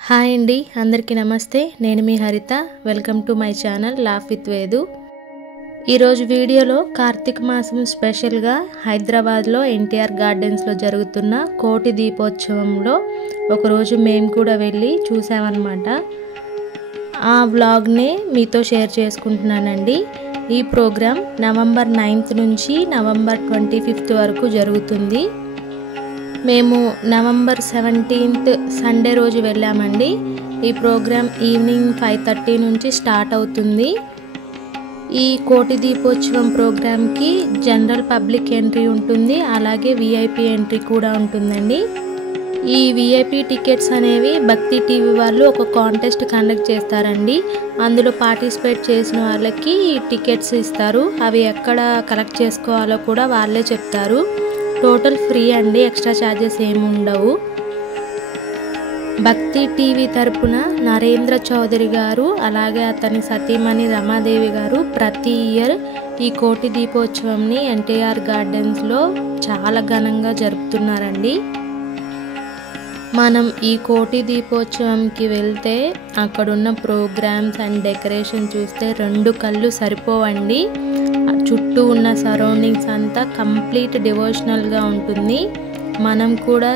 Hi అండి, అందరికీ నమస్తే. నేను మీ హరిత. Welcome to my channel laugh with Vedu. ఈరోజు వీడియోలో కార్తీక మాసం స్పెషల్గా హైదరాబాద్లో ఎన్టీఆర్ గార్డెన్స్లో జరుగుతున్న కోటి దీపోత్సవంలో ఒకరోజు మేము కూడా వెళ్ళి చూసామన్నమాట. ఆ వ్లాగ్ని మీతో షేర్ చేసుకుంటున్నానండి. ఈ ప్రోగ్రాం నవంబర్ 9th నుంచి నవంబర్ 25th వరకు జరుగుతుంది. మేము నవంబర్ 17th సండే రోజు వెళ్ళామండి. ఈ ప్రోగ్రాం ఈవినింగ్ 5:30 నుంచి స్టార్ట్ అవుతుంది. ఈ కోటి దీపోత్సవం ప్రోగ్రాంకి జనరల్ పబ్లిక్ ఎంట్రీ ఉంటుంది, అలాగే విఐపి ఎంట్రీ కూడా ఉంటుందండి. ఈ విఐపి టికెట్స్ అనేవి భక్తి టీవీ వాళ్ళు ఒక కాంటెస్ట్ కండక్ట్ చేస్తారండి. అందులో పార్టిసిపేట్ చేసిన వాళ్ళకి టికెట్స్ ఇస్తారు. అవి ఎక్కడ కలెక్ట్ చేసుకోవాలో కూడా వాళ్ళే చెప్తారు. టోటల్ ఫ్రీ అండి, ఎక్స్ట్రా ఛార్జెస్ ఏమి ఉండవు. భక్తి టీవీ తరపున నరేంద్ర చౌదరి గారు అలాగే అతని సతీమణి రమాదేవి గారు ప్రతి ఇయర్ ఈ కోటి దీపోత్సవంని ఎన్టీఆర్ గార్డెన్స్లో చాలా ఘనంగా జరుపుతున్నారండి. మనం ఈ కోటి దీపోత్సవంకి వెళ్తే అక్కడున్న ప్రోగ్రామ్స్ అండ్ డెకరేషన్ చూస్తే రెండు కళ్ళు సరిపోవండి. చుట్టూ ఉన్న సరౌండింగ్స్ అంతా కంప్లీట్ డివోషనల్గా ఉంటుంది. మనం కూడా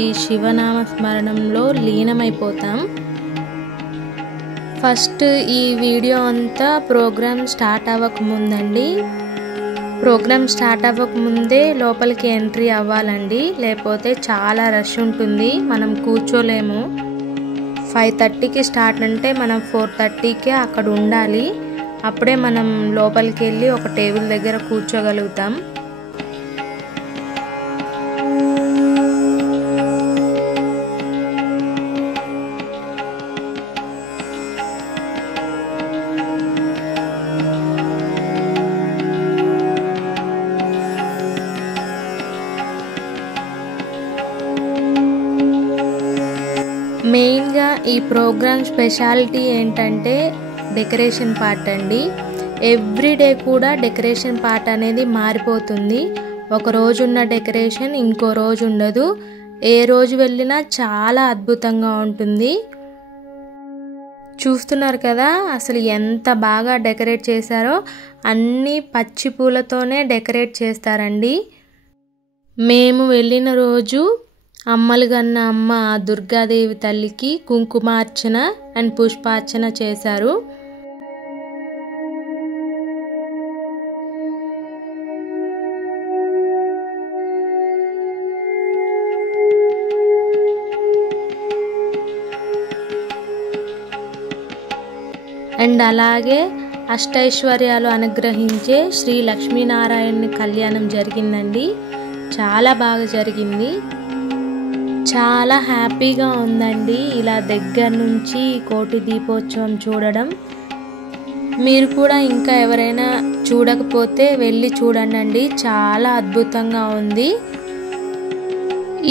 ఈ శివనామ స్మరణంలో లీనమైపోతాం. ఫస్ట్ ఈ వీడియో అంతా ప్రోగ్రామ్ స్టార్ట్ అవ్వకముందండి. ప్రోగ్రామ్ స్టార్ట్ అవ్వకముందే లోపలికి ఎంట్రీ అవ్వాలండి, లేకపోతే చాలా రష్ ఉంటుంది, మనం కూర్చోలేము. 5:30కి స్టార్ట్ అంటే మనం 4:30కే అక్కడ ఉండాలి. అప్పుడే మనం లోపలికి వెళ్ళి ఒక టేబుల్ దగ్గర కూర్చోగలుగుతాం. మెయిన్గా ఈ ప్రోగ్రామ్ స్పెషాలిటీ ఏంటంటే డెకరేషన్ పార్ట్ అండి. ఎవ్రీడే కూడా డెకరేషన్ పార్ట్ అనేది మారిపోతుంది. ఒక రోజు ఉన్న డెకరేషన్ ఇంకో రోజు ఉండదు. ఏ రోజు వెళ్ళినా చాలా అద్భుతంగా ఉంటుంది. చూస్తున్నారు కదా అసలు ఎంత బాగా డెకరేట్ చేశారో. అన్ని పచ్చి పూలతోనే డెకరేట్ చేస్తారండి. మేము వెళ్ళిన రోజు అమ్మలు గన్న అమ్మ దుర్గాదేవి తల్లికి కుంకుమార్చన అండ్ పుష్పార్చన చేశారు. అండ్ అలాగే అష్టైశ్వర్యాలు అనుగ్రహించే శ్రీ లక్ష్మీనారాయణ కళ్యాణం జరిగిందండి. చాలా బాగా జరిగింది. చాలా హ్యాపీగా ఉందండి ఇలా దగ్గర నుంచి కోటి దీపోత్సవం చూడడం. మీరు కూడా ఇంకా ఎవరైనా చూడకపోతే వెళ్ళి చూడండి, చాలా అద్భుతంగా ఉంది.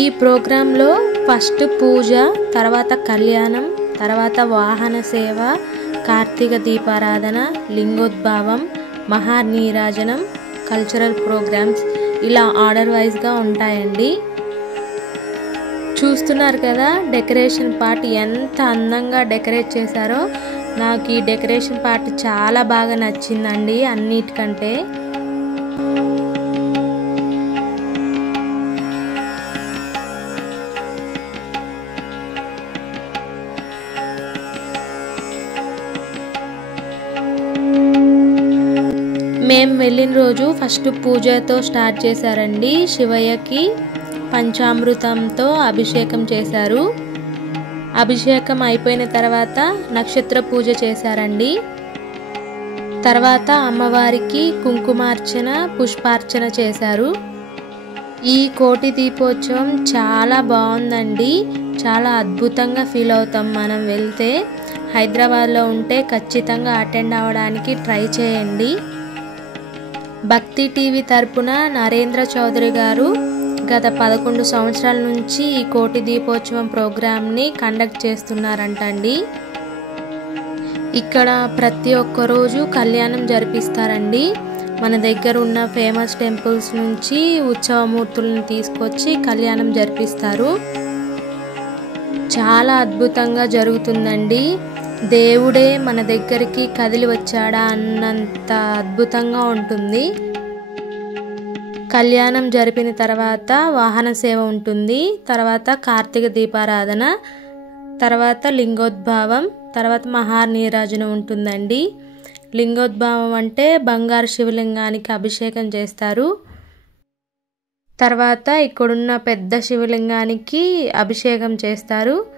ఈ ప్రోగ్రాంలో ఫస్ట్ పూజ, తర్వాత కళ్యాణం, తర్వాత వాహన సేవ, కార్తీక దీపారాధన, లింగోద్భావం, మహానీరాజనం, కల్చరల్ ప్రోగ్రామ్స్ ఇలా ఆర్డర్ వైజ్గా ఉంటాయండి. చూస్తున్నారు కదా డెకరేషన్ పార్ట్ ఎంత అందంగా డెకరేట్ చేశారో. నాకు ఈ డెకరేషన్ పార్ట్ చాలా బాగా నచ్చిందండి అన్నిటికంటే. మేము వెళ్ళిన రోజు ఫస్ట్ పూజతో స్టార్ట్ చేశారండి. శివయ్యకి పంచామృతంతో అభిషేకం చేశారు. అభిషేకం అయిపోయిన తర్వాత నక్షత్ర పూజ చేశారండి. తర్వాత అమ్మవారికి కుంకుమార్చన, పుష్పార్చన చేశారు. ఈ కోటి దీపోత్సవం చాలా బాగుందండి. చాలా అద్భుతంగా ఫీల్ అవుతాం మనం వెళ్తే. హైదరాబాద్లో ఉంటే ఖచ్చితంగా అటెండ్ అవ్వడానికి ట్రై చేయండి. భక్తి టీవీ తరపున నరేంద్ర చౌదరి గారు గత 11 సంవత్సరాల నుంచి ఈ కోటి దీపోత్సవం ప్రోగ్రామ్ని కండక్ట్ చేస్తున్నారంటండి. ఇక్కడ ప్రతి ఒక్క రోజు కళ్యాణం జరిపిస్తారండి. మన దగ్గర ఉన్న ఫేమస్ టెంపుల్స్ నుంచి ఉత్సవమూర్తులను తీసుకొచ్చి కళ్యాణం జరిపిస్తారు. చాలా అద్భుతంగా జరుగుతుందండి. దేవుడే మన దగ్గరికి కదిలి వచ్చాడా అన్నంత అద్భుతంగా ఉంటుంది. కళ్యాణం జరిపిన తర్వాత వాహన సేవ ఉంటుంది, తర్వాత కార్తీక దీపారాధన, తర్వాత లింగోద్భావం, తర్వాత మహానీరాజన ఉంటుందండి. లింగోద్భావం అంటే బంగారు శివలింగానికి అభిషేకం చేస్తారు. తర్వాత ఇక్కడున్న పెద్ద శివలింగానికి అభిషేకం చేస్తారు.